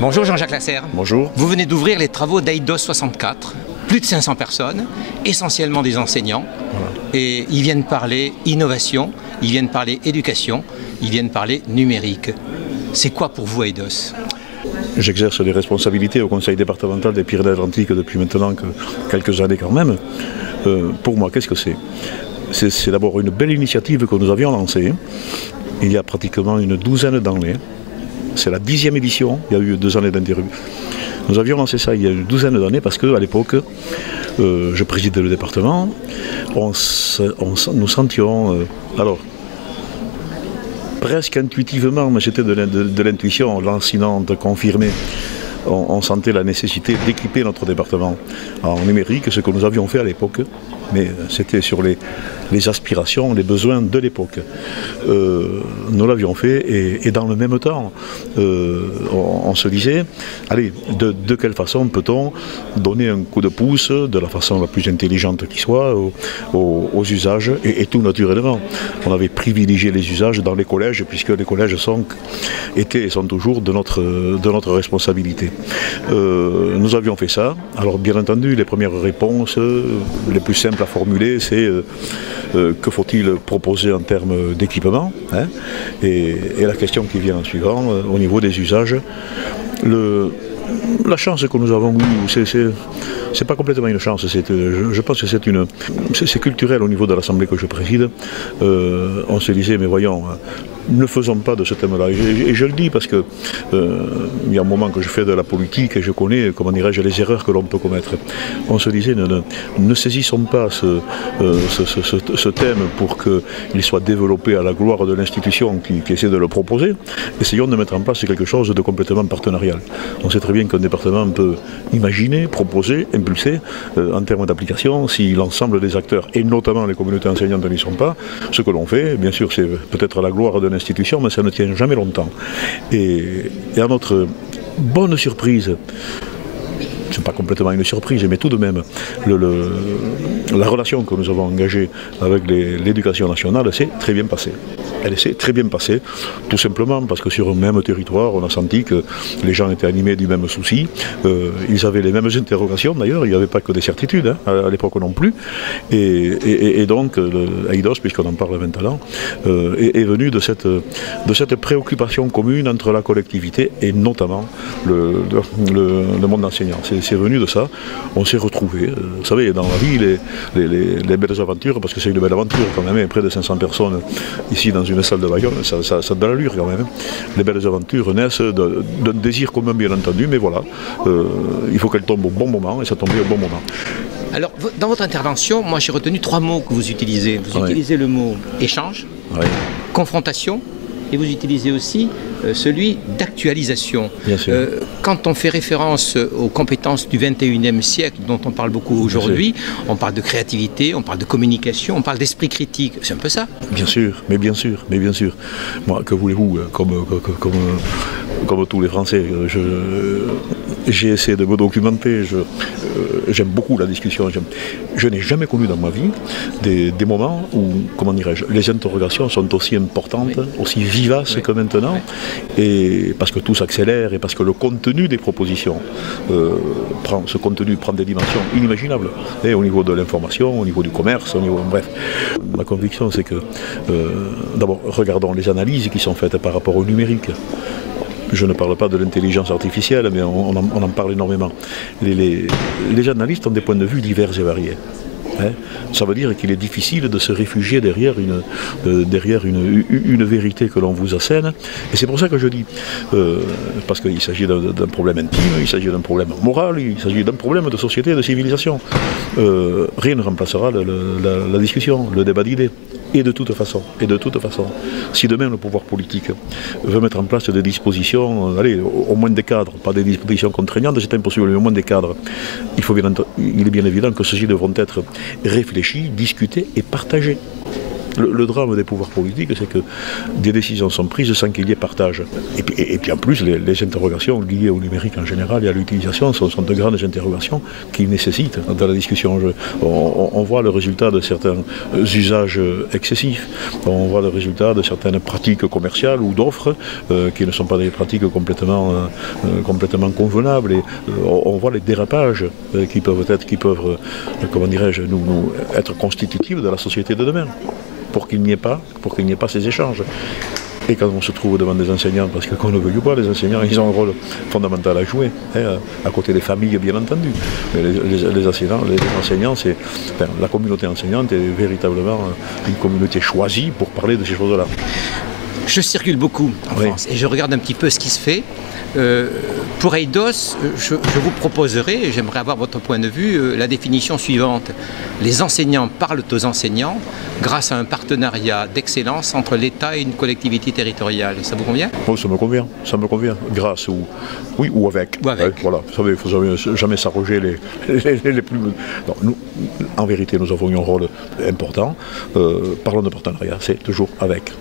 Bonjour Jean-Jacques Lasserre. Bonjour. Vous venez d'ouvrir les travaux d'Eidos 64, plus de 500 personnes, essentiellement des enseignants. Voilà. Et ils viennent parler innovation, ils viennent parler éducation, ils viennent parler numérique. C'est quoi pour vous Eidos? J'exerce les responsabilités au conseil départemental des Pyrénées-Atlantiques depuis maintenant quelques années quand même. Pour moi, qu'est-ce que c'est? C'est d'abord une belle initiative que nous avions lancée il y a pratiquement une douzaine d'années. C'est la 10e édition, il y a eu 2 années d'interruption. Nous avions lancé ça il y a une douzaine d'années parce qu'à l'époque, je présidais le département, nous sentions, alors, presque intuitivement, mais c'était de l'intuition lancinante, confirmée, on sentait la nécessité d'équiper notre département en numérique, ce que nous avions fait à l'époque, mais c'était sur les aspirations, les besoins de l'époque. Nous l'avions fait et dans le même temps, on se disait, allez, de quelle façon peut-on donner un coup de pouce de la façon la plus intelligente qui soit aux usages et tout naturellement. On avait privilégié les usages dans les collèges puisque les collèges étaient et sont toujours de notre responsabilité. Nous avions fait ça. Alors bien entendu, les premières réponses, les plus simples à formuler, c'est que faut-il proposer en termes d'équipement, hein, et la question qui vient en suivant, au niveau des usages, la chance que nous avons eue, c'est pas complètement une chance, je pense que c'est culturel au niveau de l'Assemblée que je préside. On se disait, mais voyons, ne faisons pas de ce thème-là. Et je le dis parce que il y a un moment que je fais de la politique et je connais, comment dirais-je, les erreurs que l'on peut commettre. On se disait, ne saisissons pas ce thème pour qu'il soit développé à la gloire de l'institution qui essaie de le proposer. Essayons de mettre en place quelque chose de complètement partenarial. On sait très bien qu'un département peut imaginer, proposer, impulser en termes d'application si l'ensemble des acteurs, et notamment les communautés enseignantes n'y sont pas. Ce que l'on fait, bien sûr, c'est peut-être à la gloire de l'institution, mais ça ne tient jamais longtemps. Et à notre bonne surprise, c'est pas complètement une surprise, mais tout de même, la relation que nous avons engagée avec l'éducation nationale s'est très bien passée. Elle s'est très bien passée, tout simplement parce que sur un même territoire, on a senti que les gens étaient animés du même souci. Ils avaient les mêmes interrogations d'ailleurs, il n'y avait pas que des certitudes, hein, à l'époque non plus. Et donc, Eidos, puisqu'on en parle maintenant, est venu de cette préoccupation commune entre la collectivité et notamment le monde enseignant. C'est venu de ça, on s'est retrouvés. Vous savez, dans la vie, les belles aventures, parce que c'est une belle aventure quand même, près de 500 personnes ici dans une salle de Bayonne, ça a de l'allure quand même. Les belles aventures naissent d'un désir commun bien entendu, mais voilà, il faut qu'elles tombent au bon moment, et ça tombait au bon moment. Alors, dans votre intervention, moi j'ai retenu 3 mots que vous utilisez. Vous utilisez le mot échange, confrontation, et vous utilisez aussi celui d'actualisation. Quand on fait référence aux compétences du 21e siècle, dont on parle beaucoup aujourd'hui, on parle de créativité, on parle de communication, on parle d'esprit critique, c'est un peu ça? Bien sûr, mais bien sûr. Moi, que voulez-vous, comme tous les Français, j'ai essayé de me documenter, j'aime beaucoup la discussion. Je n'ai jamais connu dans ma vie des moments où, comment dirais-je, les interrogations sont aussi importantes, aussi vivaces que maintenant, et parce que tout s'accélère et parce que le contenu des propositions, ce contenu prend des dimensions inimaginables, et au niveau de l'information, au niveau du commerce, bref. Ma conviction, c'est que, d'abord, regardons les analyses qui sont faites par rapport au numérique. Je ne parle pas de l'intelligence artificielle, mais on en parle énormément. Les analystes ont des points de vue divers et variés. Hein. Ça veut dire qu'il est difficile de se réfugier derrière une vérité que l'on vous assène. Et c'est pour ça que je dis, parce qu'il s'agit d'un problème intime, il s'agit d'un problème moral, il s'agit d'un problème de société, de civilisation. Rien ne remplacera la discussion, le débat d'idées. Et de toute façon, si demain le pouvoir politique veut mettre en place des dispositions, allez, au moins des cadres, pas des dispositions contraignantes, c'est impossible, mais au moins des cadres, il est bien évident que ceux-ci devront être réfléchis, discutés et partagés. Le drame des pouvoirs politiques, c'est que des décisions sont prises sans qu'il y ait partage. Et puis en plus, les interrogations liées au numérique en général et à l'utilisation sont de grandes interrogations qui nécessitent dans la discussion. On voit le résultat de certains usages excessifs, on voit le résultat de certaines pratiques commerciales ou d'offres qui ne sont pas des pratiques complètement convenables, et on voit les dérapages qui peuvent comment dirais-je, nous être constitutifs de la société de demain, pour qu'il n'y ait pas ces échanges. Et quand on se trouve devant des enseignants, parce que qu'on ne veuille pas, les enseignants, ils ont un rôle fondamental à jouer, à côté des familles bien entendu. Mais les enseignants, la communauté enseignante est véritablement une communauté choisie pour parler de ces choses-là. Je circule beaucoup en France et je regarde un petit peu ce qui se fait. Pour Eidos, je vous proposerai, et j'aimerais avoir votre point de vue, la définition suivante. Les enseignants parlent aux enseignants grâce à un partenariat d'excellence entre l'État et une collectivité territoriale. Ça vous convient? Oui, ça me convient. Grâce ou avec. Ou avec. Voilà, vous savez, il ne faut jamais s'arroger les plus... Non, nous, en vérité, nous avons eu un rôle important. Parlons de partenariat, c'est toujours avec.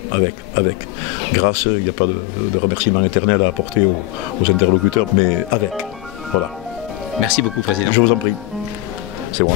Grâce, il n'y a pas de remerciement éternel à apporter aux interlocuteurs, mais avec. Voilà. Merci beaucoup, Président. Je vous en prie. C'est moi.